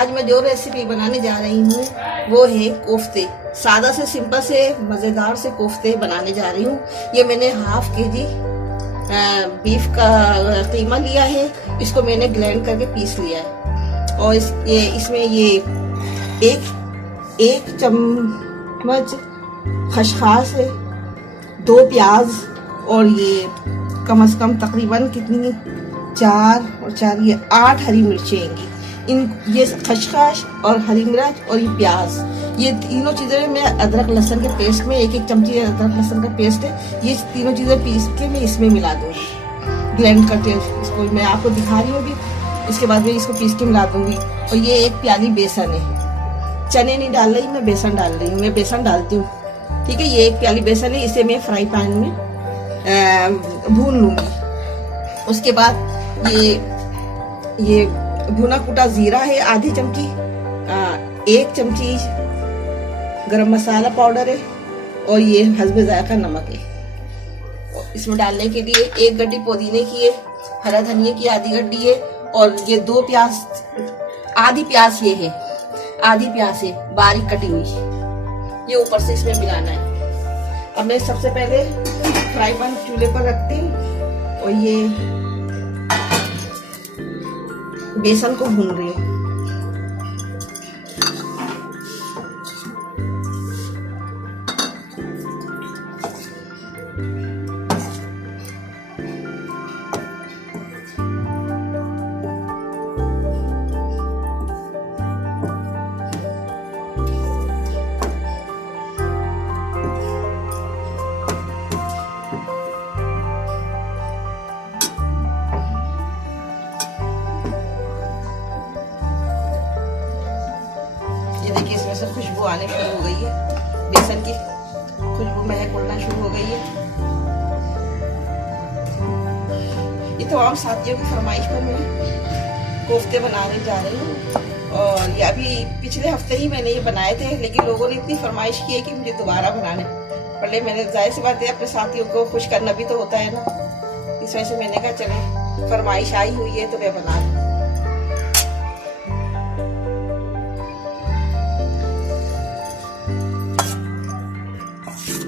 आज मैं जो रेसिपी बनाने जा रही हूँ वो है कोफ्ते। सादा से सिंपल से मज़ेदार से कोफ्ते बनाने जा रही हूँ। ये मैंने ½ kg बीफ का कीमा लिया है। इसको मैंने ग्राइंड करके पीस लिया है और इसमें ये एक चम्मच खसखस है, 2 प्याज और ये कम से कम तकरीबन कितनी 4 और 4 ये 8 हरी मिर्चें आएंगी। ये खसखस और हरी मिर्च और ये प्याज, ये तीनों चीज़ें मैं अदरक लहसुन के पेस्ट में 1 चमची अदरक लहसुन का पेस्ट है। ये तीनों चीज़ें पीस के मैं इसमें मिला दूँगी, ग्राइंड करके इसको मैं आपको दिखा रही हूँ अभी। इसके बाद मैं इसको पीस के मिला दूँगी। और ये 1 प्याली बेसन है, चने नहीं डाल रही मैं, बेसन डाल रही हूँ। मैं बेसन डालती हूँ, ठीक है। ये 1 प्याली बेसन है, इसे मैं फ्राई पैन में भून लूँगी। उसके बाद ये भुना कुटा जीरा है आधी चमची, 1 चमची गरम मसाला पाउडर है और ये हस्बे जायका नमक है। इसमें डालने के लिए 1 गड्डी पुदीने की है, हरा धनिया की आधी गड्डी है और ये 2 प्याज, आधी प्याज ये है, आधी प्याज है बारीक कटी हुई, ये ऊपर से इसमें मिलाना है। अब मैं सबसे पहले फ्राई पैन चूल्हे पर रखती हूँ और ये बेसन को भून रही हूँ। देखिए इसमें से खुशबू आने शुरू हो गई है, बेसन की खुशबू महक उड़ना शुरू हो गई है। ये तमाम साथियों की फरमाइश पर मैं कोफ्ते बनाने जा रही हूँ और ये अभी पिछले हफ्ते ही मैंने ये बनाए थे, लेकिन लोगों ने इतनी फरमाइश की है कि मुझे दोबारा बनाने पड़े। मैंने जाहिर सी बात है अपने साथियों को खुश करना भी तो होता है ना, इस वजह से मैंने कहा चले फरमाइश आई हुई है तो मैं बना लूँ।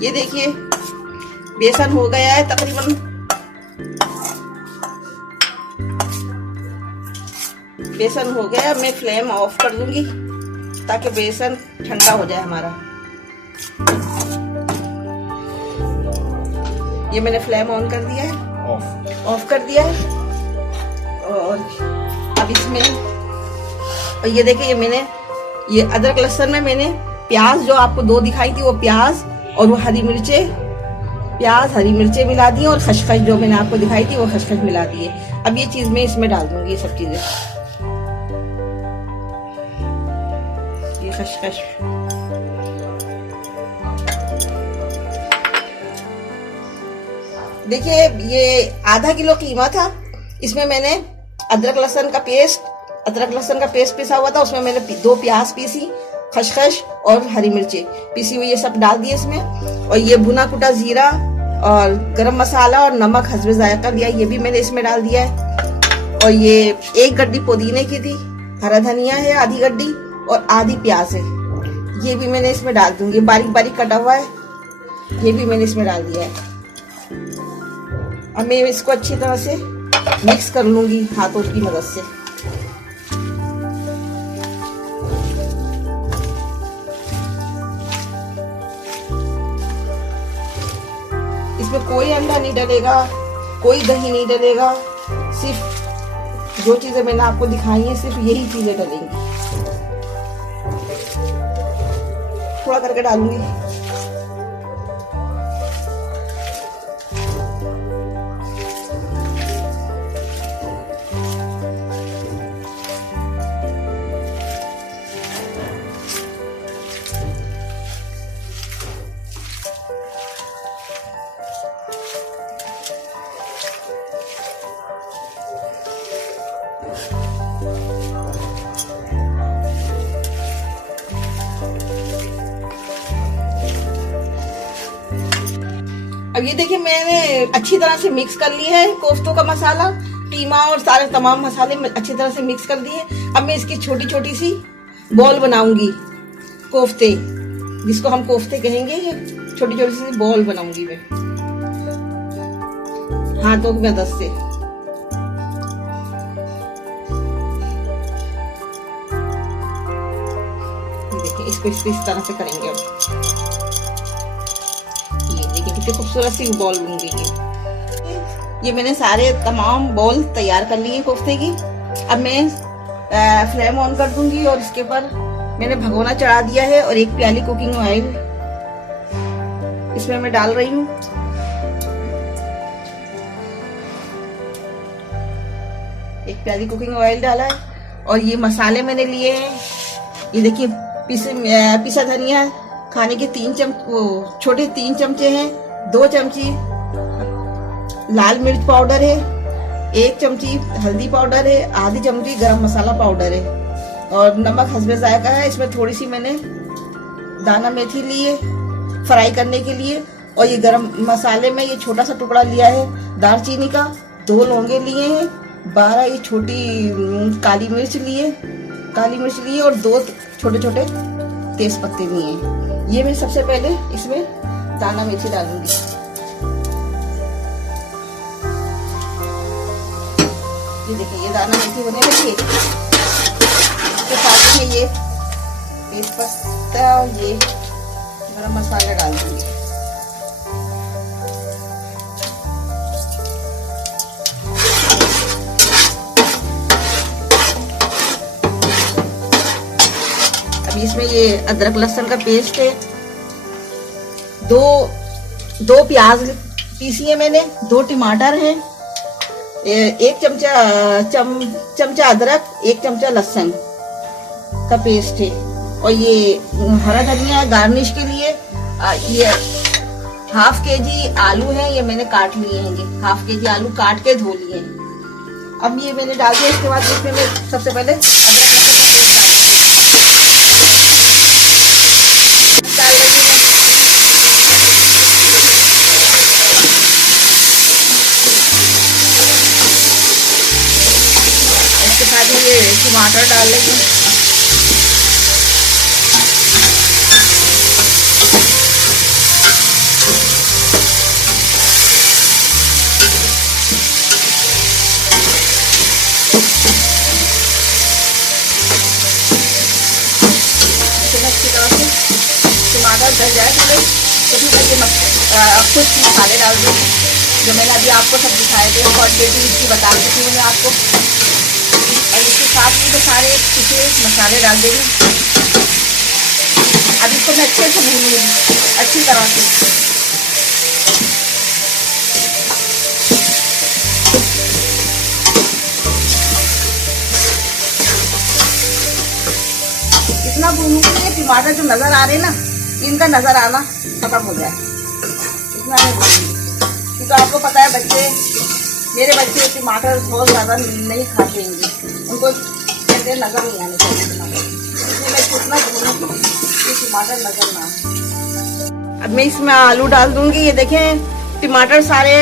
ये देखिए बेसन हो गया है तकरीबन, बेसन हो गया। मैं फ्लेम ऑफ कर दूंगी ताकि बेसन ठंडा हो जाए हमारा। ये मैंने फ्लेम ऑन कर दिया है, ऑफ कर दिया है। और अब इसमें और ये देखिए ये मैंने ये अदरक लहसुन में मैंने प्याज जो आपको 2 दिखाई थी वो प्याज और वो हरी मिर्चें, प्याज हरी मिर्चें मिला दी और खसखस जो मैंने आपको दिखाई थी वो खसखस मिला दी है। अब ये चीज मैं इसमें डाल दूंगी, ये सब चीजें, ये खसखस देखिए ये ½ किलो कीमा था। इसमें मैंने अदरक लहसुन का पेस्ट पिसा हुआ था, उसमें मैंने 2 प्याज पीसी, खसखस और हरी मिर्चें पीसी हुई, ये सब डाल दिए इसमें। और ये भुना कुटा जीरा और गरम मसाला और नमक हस्बे जायका दिया, ये भी मैंने इसमें डाल दिया है। और ये 1 गड्डी पुदीने की थी, हरा धनिया है आधी गड्डी और आधी प्याज है, ये भी मैंने इसमें डाल दूंगी। बारीक बारीक कटा हुआ है, ये भी मैंने इसमें डाल दिया है। अब मैं इसको अच्छी तरह से मिक्स कर लूंगी हाथों की मदद से। इसमें कोई अंडा नहीं डलेगा, कोई दही नहीं डलेगा, सिर्फ जो चीजें मैंने आपको दिखाई हैं सिर्फ यही चीजें डलेंगी। थोड़ा करके डालूंगी। अब ये देखिए मैंने अच्छी तरह से मिक्स कर ली है कोफ्तों का मसाला, कीमा और सारे तमाम मसाले अच्छी तरह से मिक्स कर दिए। अब मैं इसकी छोटी छोटी सी बॉल बनाऊंगी, कोफ्ते, जिसको हम कोफ्ते कहेंगे। ये छोटी छोटी सी बॉल बनाऊंगी मैं हाथों की मदद से। देखिए इसको इस तरह से करेंगे। अब ये देखिए कितनी खूबसूरत सी बॉल बन गई। ये मैंने सारे तमाम बॉल तैयार कर लिए कोफ्ते की। अब मैं फ्लेम ऑन कर दूंगी और इसके ऊपर मैंने भगोना चढ़ा दिया है और 1 प्याली कुकिंग ऑयल इसमें मैं डाल रही हूँ। एक प्याली कुकिंग ऑयल डाला है और ये मसाले मैंने लिए हैं। ये देखिए पिसा धनिया खाने के छोटे 3 चमचे हैं। 2 चमची लाल मिर्च पाउडर है, 1 चमची हल्दी पाउडर है, आधी चमची गरम मसाला पाउडर है और नमक हस्बे जायका है। इसमें थोड़ी सी मैंने दाना मेथी ली है फ्राई करने के लिए। और ये गरम मसाले में ये छोटा सा टुकड़ा लिया है दालचीनी का, 2 लौंगे लिए हैं, 12 ये छोटी काली मिर्च लिए और 2 छोटे छोटे तेज पत्ते लिए हैं। ये मैं सबसे पहले इसमें दाना मेथी डालूंगी। ये देखिए ये दाना मेथी होने लगी है। इसके साथ में ये तेज पत्ता और ये गरम मसाला डाल दूंगी। अब इसमें ये अदरक लहसुन का पेस्ट है, 2 प्याज पीसी है मैंने, 2 टमाटर है, 1 चमचा अदरक, 1 चमचा लहसुन का पेस्ट है और ये हरा धनिया गार्निश के लिए। ये ½ kg आलू है, ये मैंने काट लिए हैं। ये ½ kg आलू काट के धो लिए हैं। अब ये मैंने डाल दिया। इसके बाद इसमें मैं सबसे पहले ये टमाटर डाल लेंगे। अच्छी तरह से टमाटर गल जाए थोड़े तो फिर ये कुछ मसाले डाल दूँगी जो मैंने अभी आपको सब दिखाए थे। क्वांटिटी इसकी बता दी थी मैंने आपको। और इसके साथ में तो सारे पिसे मसाले डाल देंगे। अब इसको मैं अच्छे से भूनूंगी अच्छी तरह से। इतना भूनूंगी ये टमाटर जो नजर आ रहे हैं ना, इनका नजर आना खत्म हो जाए। इतना नहीं भूनूंगी क्योंकि आपको पता है मेरे बच्चे टमाटर बहुत ज़्यादा नहीं खाते हैं, उनको कहते नज़र नहीं आने चाहिए टमाटर, इसलिए मैं कितना भूनूंगी ये टमाटर नज़र ना आए। अब मैं इसमें आलू डाल दूंगी। ये देखें टमाटर सारे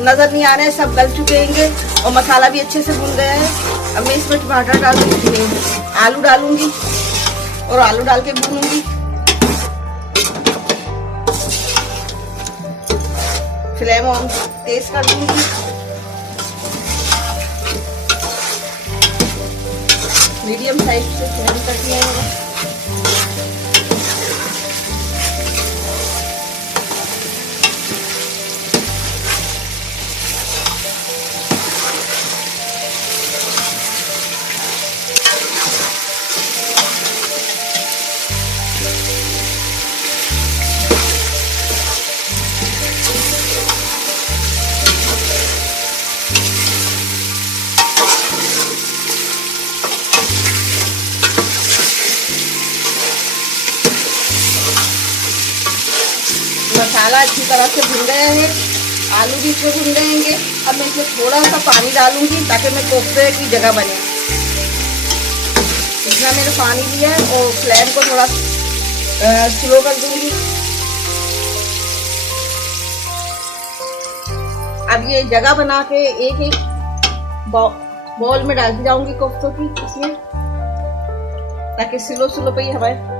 नज़र नहीं आ रहे हैं, सब गल चुके हैं और मसाला भी अच्छे से भून गया है। अब मैं इसमें टमाटर डाल दूंगी, आलू डालूंगी और आलू डाल के भूनूंगी। फ्लेम ऑन तेज कर दूंगी। मीडियम साइज से फ्लेम कर दिया है। मसाला अच्छी तरह से भुन गया है, आलू भी इसमें भुन जाएंगे। अब मैं इसमें थोड़ा सा पानी डालूंगी ताकि मैं कोफ्ते की जगह बने। इतना मैंने पानी लिया है और फ्लेम को थोड़ा स्लो कर दूंगी। अब ये जगह बना के एक बॉल में डालती जाऊंगी कोफ्तों की इसमें, ताकि स्लो स्लो पे ही हमारे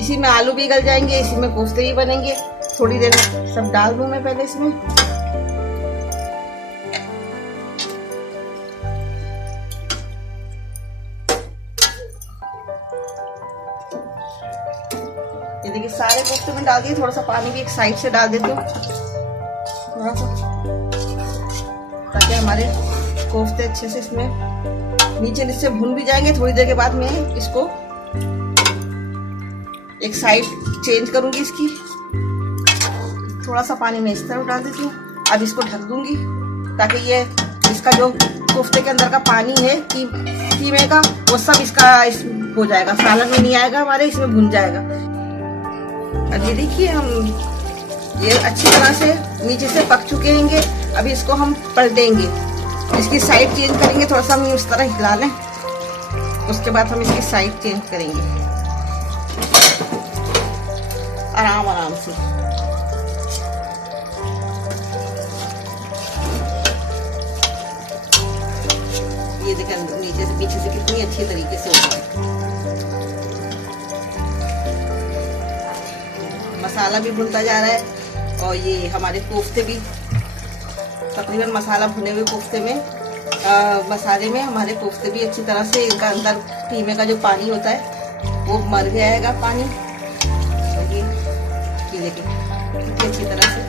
इसी में आलू भी गल जाएंगे, इसी में कोफ्ते भी बनेंगे। थोड़ी देर सब डाल दूं मैं पहले इसमें। ये देखिए सारे कोफ्ते में डाल दिए। थोड़ा सा पानी भी एक साइड से डाल देती हूँ थोड़ा सा, ताकि हमारे कोफ्ते अच्छे से इसमें नीचे नीचे भुन भी जाएंगे। थोड़ी देर के बाद मैं इसको एक साइड चेंज करूंगी इसकी। थोड़ा सा पानी में इस तरफ डाल देती हूँ। अब इसको ढक दूंगी ताकि ये इसका जो कोफ्ते के अंदर का पानी है कीमे का, वो सब इसका हो जाएगा, सालन में नहीं आएगा हमारे, इसमें भुन जाएगा। अब ये देखिए हम ये अच्छी तरह से नीचे से पक चुके हैं। अभी इसको हम पलटेंगे, इसकी साइड चेंज करेंगे। थोड़ा सा हम उस तरह हिला लें, उसके बाद हम इसकी साइड चेंज करेंगे आराम आराम से। ये देखिए नीचे से पीछे से कितनी अच्छी तरीके से हो रहा है। मसाला भी भुनता जा रहा है और ये हमारे कोफ्ते भी तकरीबन मसाला भुने हुए कोफ्ते में मसाले में हमारे कोफ्ते भी अच्छी तरह से, इनका अंदर कीमे का जो पानी होता है वो मर जाएगा पानी। ये देखिए कितनी अच्छी तरह से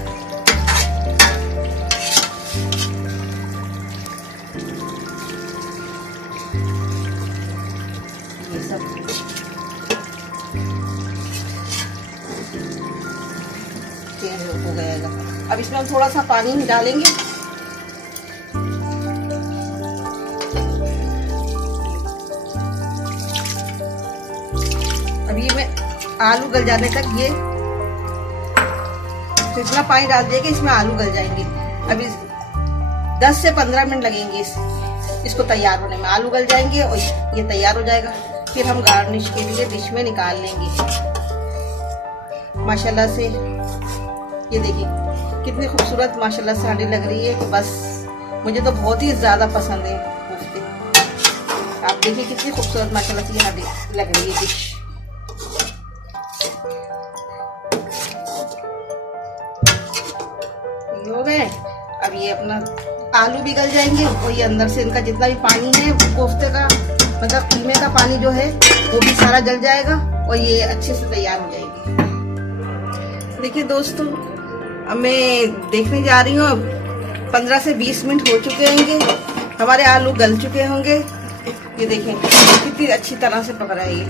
ये सब चेंज हो गएगा। अब इसमें हम थोड़ा सा पानी डालेंगे। अब ये मैं आलू गल जाने तक ये तो इतना पानी डाल दिया कि इसमें आलू गल जाएंगे। अभी 10 से 15 मिनट लगेंगे इसको तैयार होने में। आलू गल जाएंगे और ये तैयार हो जाएगा। फिर हम गार्निश के लिए डिश में निकाल लेंगे। माशाल्लाह से ये देखिए कितनी खूबसूरत माशाल्लाह से हांडी लग रही है। बस मुझे तो बहुत ही ज़्यादा पसंद है कोफ्ते। आप देखिए कितनी खूबसूरत माशाल्लाह से हांडी लग रही है डिश। हो गए। अब ये अपना आलू भी गल जाएंगे और ये अंदर से इनका जितना भी पानी है कोफ्ते का, मतलब कीमे का पानी जो है वो भी सारा जल जाएगा और ये अच्छे से तैयार हो जाएगी। देखिए दोस्तों, अब मैं देखने जा रही हूँ। 15 से 20 मिनट हो चुके होंगे, हमारे आलू गल चुके होंगे। ये देखें कितनी अच्छी तरह से पक रहा है ये,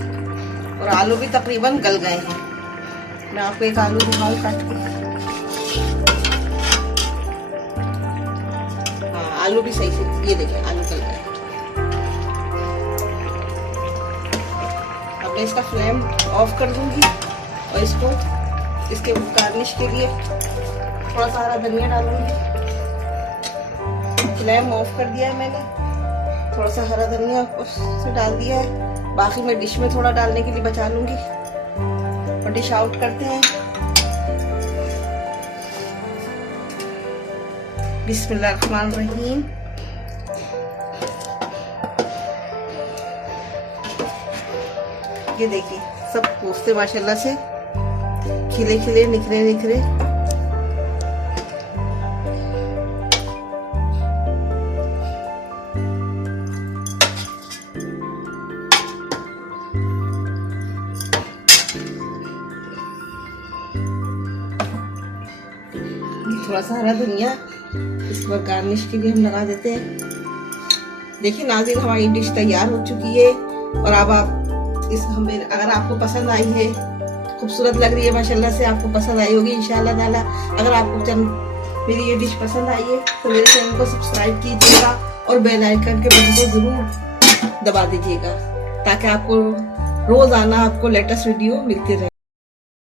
और आलू भी तकरीबन गल गए हैं। मैं आपको एक आलू दिखाऊँ काट के। आलू भी सही से, ये देखिए आलू गल गए। अब मैं इसका फ्लेम ऑफ कर दूंगी और इसको इसके गार्निश के लिए थोड़ा सा हरा धनिया डालूंगी। फ्लेम ऑफ कर दिया है मैंने, थोड़ा सा हरा धनिया से डाल दिया है। बाकी मैं डिश में थोड़ा डालने के लिए बचा लूंगी और डिश आउट करते हैं। बिस्मिल्लाहिर्रहमानिर्रहीम। ये देखिए सब कोफ्ते माशाल्लाह से खिले खिले निखरे निखरे। थोड़ा सा हरा धनिया इस पर गार्निश के लिए हम लगा देते हैं। देखिए नाज़रीन, हमारी डिश तैयार हो चुकी है। और अब आप इस हमें अगर आपको पसंद आई है, खूबसूरत लग रही है माशाल्लाह से, आपको पसंद आई होगी इंशाल्लाह ताला। अगर आपको मेरी ये डिश पसंद आई है तो मेरे चैनल को सब्सक्राइब कीजिएगा और बेल आइकन के बटन को ज़रूर दबा दीजिएगा, ताकि आपको रोज़ाना आपको लेटेस्ट वीडियो मिलती रहे।